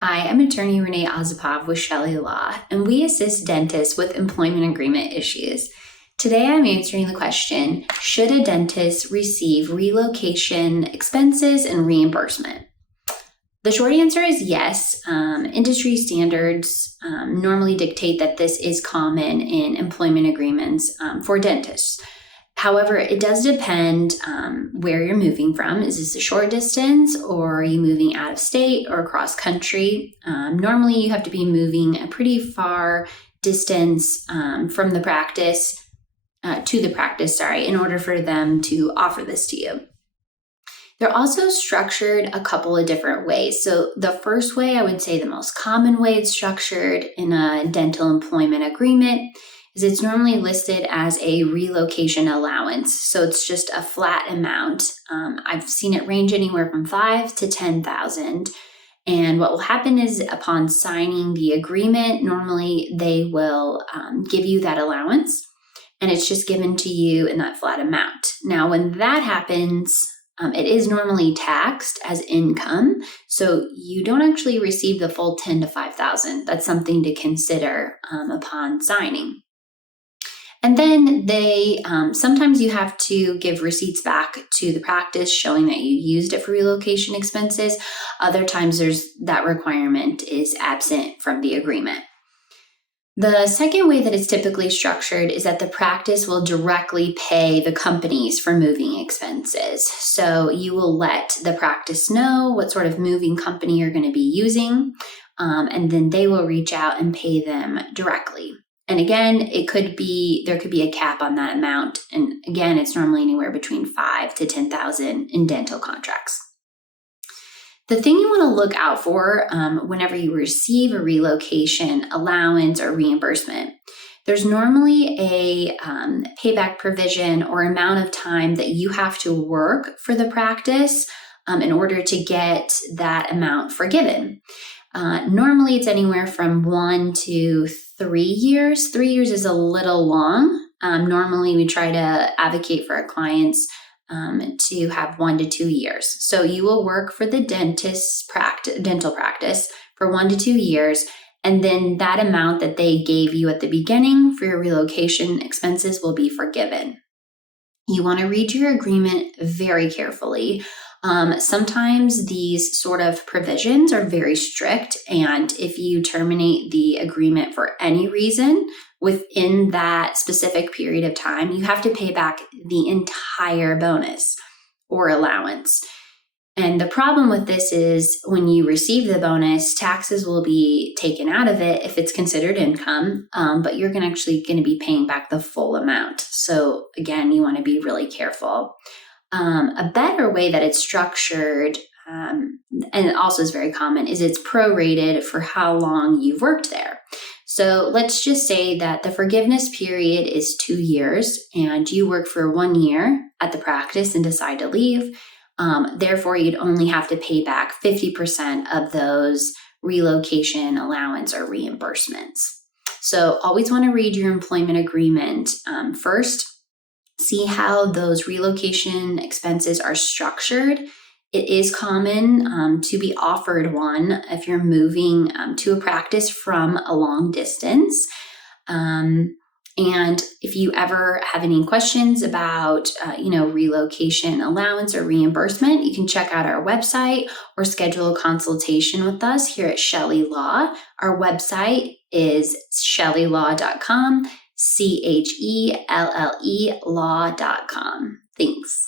Hi, I'm attorney Renee Osipov with Chelle Law, and we assist dentists with employment agreement issues. Today I'm answering the question, should a dentist receive relocation expenses and reimbursement? The short answer is yes. Industry standards normally dictate that this is common in employment agreements for dentists. However, it does depend where you're moving from. Is this a short distance, or are you moving out of state or across country? Normally, you have to be moving a pretty far distance from the practice to the practice, in order for them to offer this to you. They're also structured a couple of different ways. So the first way, I would say the most common way it's structured in a dental employment agreement is it's normally listed as a relocation allowance. So it's just a flat amount. I've seen it range anywhere from $5,000 to $10,000. And what will happen is upon signing the agreement, normally they will give you that allowance, and it's just given to you in that flat amount. Now, when that happens, it is normally taxed as income, so you don't actually receive the full $10,000 to $5,000. That's something to consider upon signing. And then they sometimes you have to give receipts back to the practice showing that you used it for relocation expenses. Other times that requirement is absent from the agreement. The second way that it's typically structured is that the practice will directly pay the companies for moving expenses. So you will let the practice know what sort of moving company you're going to be using, and then they will reach out and pay them directly. And again, there could be a cap on that amount. And again, it's normally anywhere between $5,000 to $10,000 in dental contracts. The thing you want to look out for whenever you receive a relocation allowance or reimbursement, there's normally a payback provision or amount of time that you have to work for the practice in order to get that amount forgiven. Normally, it's anywhere from 1 to 3 years. 3 years is a little long. Normally, we try to advocate for our clients to have 1 to 2 years. So you will work for the dental practice for 1 to 2 years, and then that amount that they gave you at the beginning for your relocation expenses will be forgiven. You want to read your agreement very carefully. Sometimes these sort of provisions are very strict, and if you terminate the agreement for any reason within that specific period of time, you have to pay back the entire bonus or allowance. And the problem with this is when you receive the bonus, taxes will be taken out of it if it's considered income, but you're actually going to be paying back the full amount. So again, you want to be really careful. A better way that it's structured, and it also is very common, is it's prorated for how long you've worked there. So let's just say that the forgiveness period is 2 years and you work for 1 year at the practice and decide to leave. Therefore, you'd only have to pay back 50% of those relocation allowance or reimbursements. So always want to read your employment agreement first. See how those relocation expenses are structured. It is common to be offered one if you're moving to a practice from a long distance. And if you ever have any questions about, relocation allowance or reimbursement, you can check out our website or schedule a consultation with us here at Chelle Law. Our website is chellelaw.com. CHELLE law.com. Thanks.